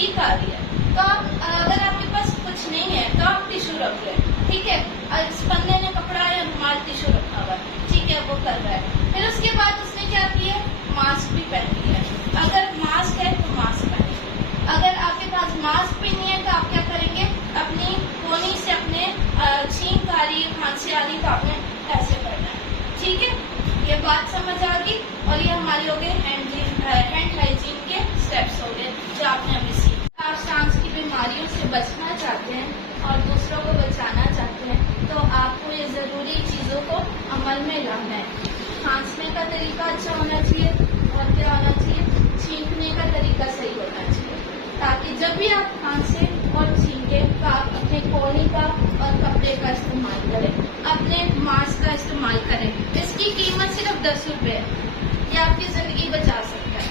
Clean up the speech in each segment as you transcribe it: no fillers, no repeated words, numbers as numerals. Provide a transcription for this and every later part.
छींक आ रही है, तो अगर आपके पास कुछ नहीं है तो आप टिश्यू रख लें, ठीक है। इस बंदे ने कपड़ा या रुमाल टिश्यू रखा हुआ है, ठीक है, वो कर रहा है। फिर उसके बाद उसने क्या किया, मास्क भी पहन लिया है। अगर मास्क है तो मास्क पहनेंगे, अगर आपके पास मास्क भी नहीं है तो आप क्या करेंगे, अपनी कोनी से अपने छींक आ रही है, खांसी आ रही है तो आपने ऐसे करना है, ठीक है। ये बात समझ आ गई। और ये हमारे हो गए हैंड हाइजीन के स्टेप्स हो गए जो आपने अभी सीखे। आप सांस की बीमारियों से बचना चाहते हैं और दूसरों को बचाना चाहते हैं तो आपको ये ज़रूरी चीज़ों को अमल में लाना है। खांसने का तरीका अच्छा होना चाहिए और क्या होना चाहिए, छींकने का तरीका सही होना चाहिए, ताकि जब भी आप खांसे और छींकें तो आप अपने कोनी का और कपड़े का इस्तेमाल करें, अपने मास्क का इस्तेमाल करें। इसकी कीमत सिर्फ 10 रुपये है, ये आपकी ज़िंदगी बचा सकता है,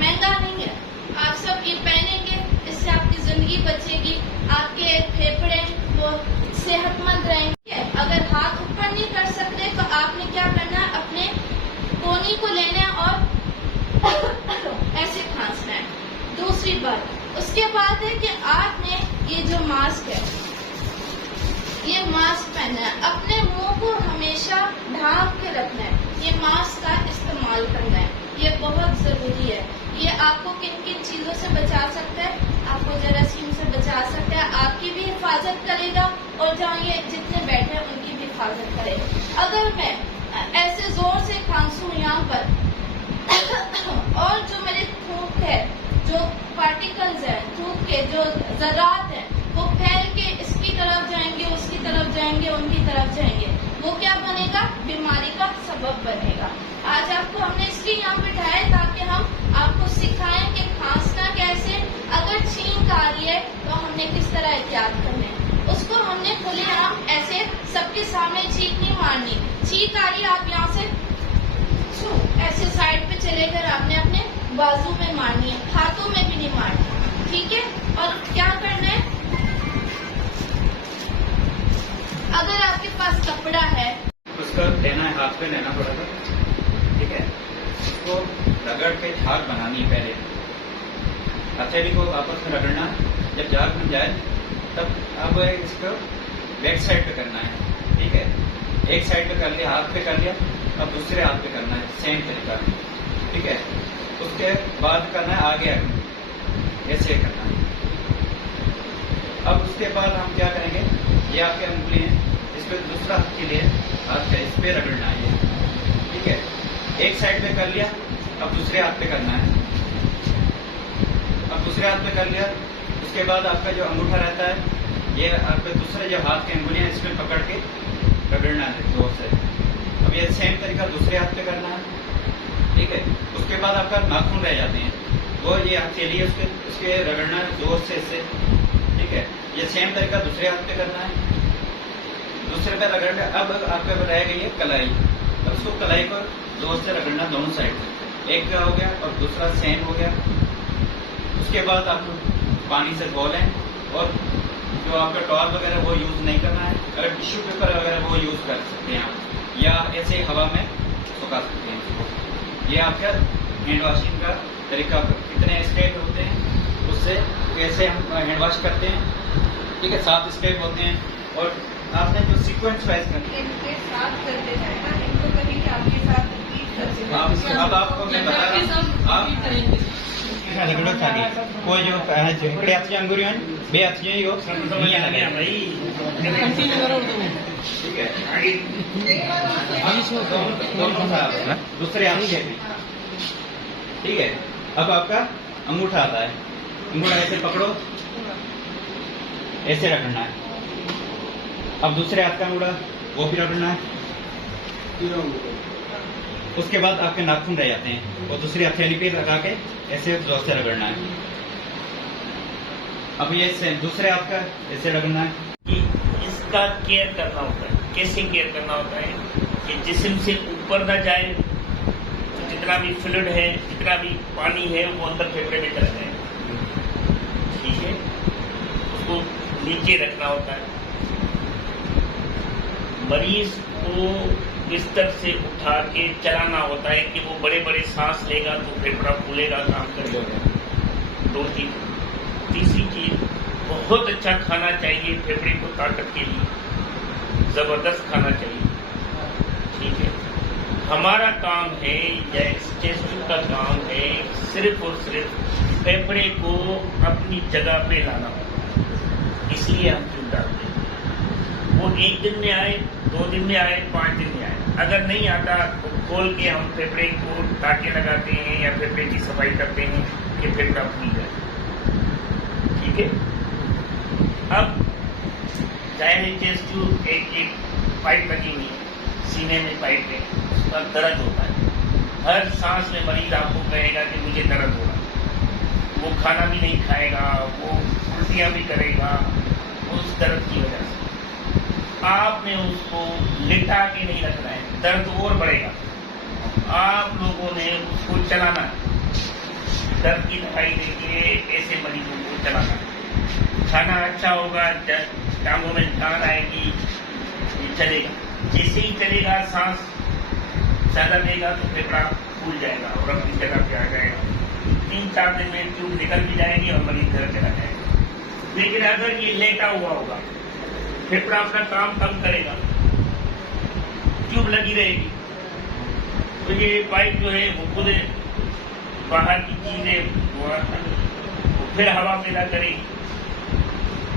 महंगा नहीं है। आप सब ये पहनेंगे, इससे आपकी ज़िंदगी बचेगी, आपके फेफड़े वो सेहतमंद रहेंगे। अगर हाथ ऊपर नहीं कर सकते तो आपने क्या करना है, अपने कोनी को लेना है और ऐसे खांसना है। दूसरी बात उसके बाद है कि आपने ये जो मास्क है, ये मास्क पहनना है, अपने मुंह को हमेशा ढांक के रखना है, ये मास्क का इस्तेमाल करना है, ये बहुत जरूरी है। ये आपको किन किन चीजों से बचा सकता है, आपको जरासीम से बचा सकता है, आपकी भी हिफाजत करेगा और जहाँ ये जितने बैठे हैं उनकी भी हिफाजत करेगा। अगर मैं ऐसे जोर से खांसू यहाँ पर और जो मेरे थूक है, जो पार्टिकल्स हैं थूक के, जो जरात हैं वो फैल के इसकी तरफ जाएंगे, उसकी तरफ जाएंगे, उनकी तरफ जाएंगे, वो क्या बनेगा, बीमारी का सबब बनेगा। आज आपको हमने इसलिए यहाँ बिठाया ताकि हम आपको सिखाएं कि खांसना कैसे, अगर छींक आ रही है तो हमने किस तरह एहतियात करना है। उसको हमने खुलेआम ऐसे सबके सामने छींक नहीं मारनी, छींक आ रही है आप यहाँ से ऐसे साइड पे चले कर आपने अपने बाजू में मारनी है, हाथों में भी नहीं मारनी, ठीक है। और क्या करना है, अगर आपके पास कपड़ा है उसको लेना है, हाथ पे लेना पड़ेगा, ठीक है। उसको रगड़ के झाग बनानी है, पहले हथेली को आपस में रगड़ना, जब झाग बन जाए तब अब इसको बैक साइड पे करना है, ठीक है। एक साइड पे कर लिया, हाथ पे कर लिया, अब दूसरे हाथ पे करना है, सेम तरीका, ठीक है। उसके बाद करना है आगे आगे, ऐसे करना है। अब उसके बाद हम क्या करेंगे, ये आपके उंगली है, इस पे दूसरा हाथ के लिए हाथ पे इस पे रगड़ना है, ठीक है। एक साइड पे कर लिया, अब दूसरे हाथ पे करना है, अब दूसरे हाथ पे कर लिया। उसके बाद आपका जो अंगूठा रहता है, ये आपके दूसरे जो हाथ के अंगुलियां इसमें पकड़ के रगड़ना है जोर से। अब ये सेम तरीका दूसरे हाथ पे करना है, ठीक है। उसके बाद आपका नाखून रह जाते हैं, वो ये हथेली है उसके रगड़ना है जोर से इससे, ठीक है। ये सेम तरीका दूसरे हाथ पे करना है, दूसरे पे रगड़ना। अब आपके रह गई है कलाई, अब उसको कलाई पर जोर से रगड़ना दोनों साइड से, एक का हो गया और दूसरा सेम हो गया। उसके बाद आप पानी से धो लें और जो आपका टॉवल वगैरह वो यूज नहीं करना है, अगर टिश्यू पेपर वगैरह वो यूज कर सकते हैं आप, या ऐसे हवा में सुखा सकते हैं इसको। ये आपका हैंड वॉशिंग का तरीका, कितने स्टेप होते हैं उससे कैसे हम हैंड वॉश करते हैं, ठीक है। 7 स्टेप होते हैं और आपने जो सीक्वेंस वाइज करते हैं, अब आपको मैं बता रहा हूँ, आप रगड़ो खाली कोई जो झुंपड़े हाथ अंगूरी बे हाथ ठीक है, दूसरे हाथ से, ठीक है। अब आपका अंगूठा आता है, अंगूठा ऐसे पकड़ो, ऐसे रखना है। अब दूसरे हाथ का अंगूठा वो भी रखना है। उसके बाद आपके नाखून रह जाते हैं, और दूसरी हथेली पे लगा के ऐसे जोर से रगड़ना है। अब ये दूसरे हाथ का ऐसे रगड़ना है। कि इसका केयर करना होता है, कैसे केयर करना होता है कि जिस्म से ऊपर ना जाए, तो जितना भी फ्लूइड है, जितना भी पानी है वो अंदर फेफड़े में चला जाए, ठीक है। उसको नीचे रखना होता है। मरीज को बिस्तर से उठा के चलाना होता है कि वो बड़े बड़े सांस लेगा तो फेफड़ा फूलेगा, काम करेगा। 2-3 तीसरी चीज, बहुत अच्छा खाना चाहिए फेफड़े को ताकत के लिए, जबरदस्त खाना चाहिए। ठीक है, हमारा काम है या चेस्ट ट्यूब का काम है सिर्फ और सिर्फ फेफड़े को अपनी जगह पे लाना, इसलिए हम ट्यूब डालते हैं। वो 1 दिन में आए, 2 दिन में आए, 5 दिन में आए, अगर नहीं आता तो खोल के हम फेफड़े को टाके लगाते हैं या फेफड़े की सफाई करते हैं कि फेफड़ा खुल जाए। ठीक है, अब जाहिर है चेस्ट ट्यूब एक पाइप लगी हुई है, सीने में पाइप है, उसका दर्द होता है। हर सांस में मरीज आपको कहेगा कि मुझे दर्द हो रहा है, वो खाना भी नहीं खाएगा, वो उल्टियां भी करेगा उस दर्द की वजह से। आपने उसको लिटा के नहीं रखना है, दर्द और बढ़ेगा। आप लोगों ने उसको चलाना है, दर्द की दवाई देके ऐसे मरीजों को चलाना है। खाना अच्छा होगा, टांगों में जान आएगी, ये चलेगा। जैसे ही चलेगा, सांस ज्यादा लेगा तो फेफड़ा फूल जाएगा और अपनी जगह पे आ जाएगा। 3-4 दिन में ट्यूब निकल भी जाएगी और मरीज घर चला जाएगा। लेकिन अगर ये लेटा हुआ होगा, फेफड़ा अपना काम कम करेगा, ट्यूब लगी रहेगी, तो ये पाइप जो है वो खुद बाहर की चीजें वो फिर हवा पैदा करेगी,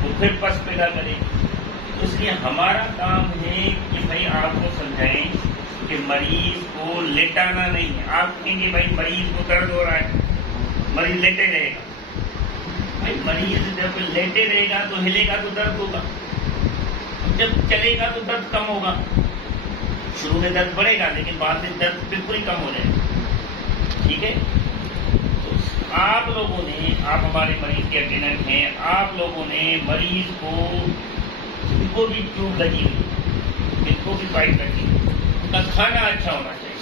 वो फिर पस पैदा करेगी। तो इसलिए हमारा काम है कि भाई आपको समझाएं कि मरीज को लेटाना नहीं है। आप कहेंगे भाई मरीज को दर्द हो रहा है, मरीज लेटे रहेगा। भाई मरीज जब लेटे रहेगा तो हिलेगा तो दर्द होगा, जब चलेगा तो दर्द कम होगा। शुरू में दर्द बढ़ेगा लेकिन बाद में दर्द बिल्कुल ही कम हो जाएगा। ठीक है, तो आप लोगों ने, आप हमारे मरीज के अटेंडेंट हैं, आप लोगों ने मरीज को, जिनको भी ट्यूब लगी हुई, जिनको भी पाइप लगी, उनका खाना अच्छा होना चाहिए,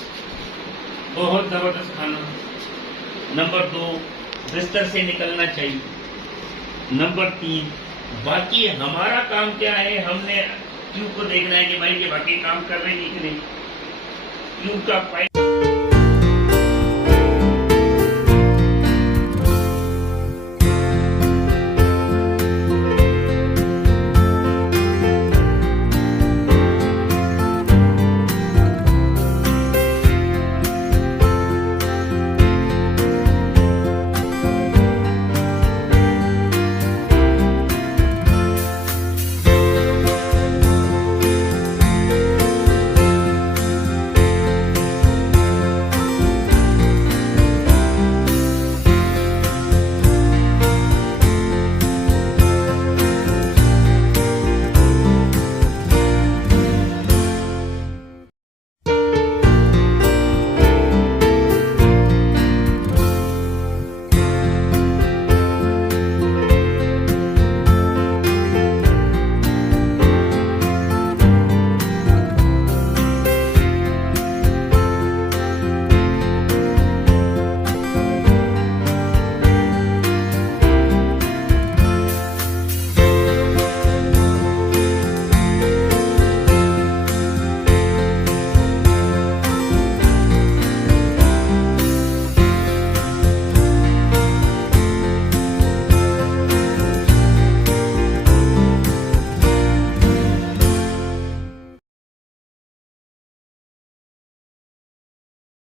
बहुत जबरदस्त खाना। नंबर 2, बिस्तर से निकलना चाहिए। नंबर 3, बाकी हमारा काम क्या है, हमने ट्यूब को देखना है कि भाई ये बाकी काम कर रही है कि नहीं। ट्यूब का पाइप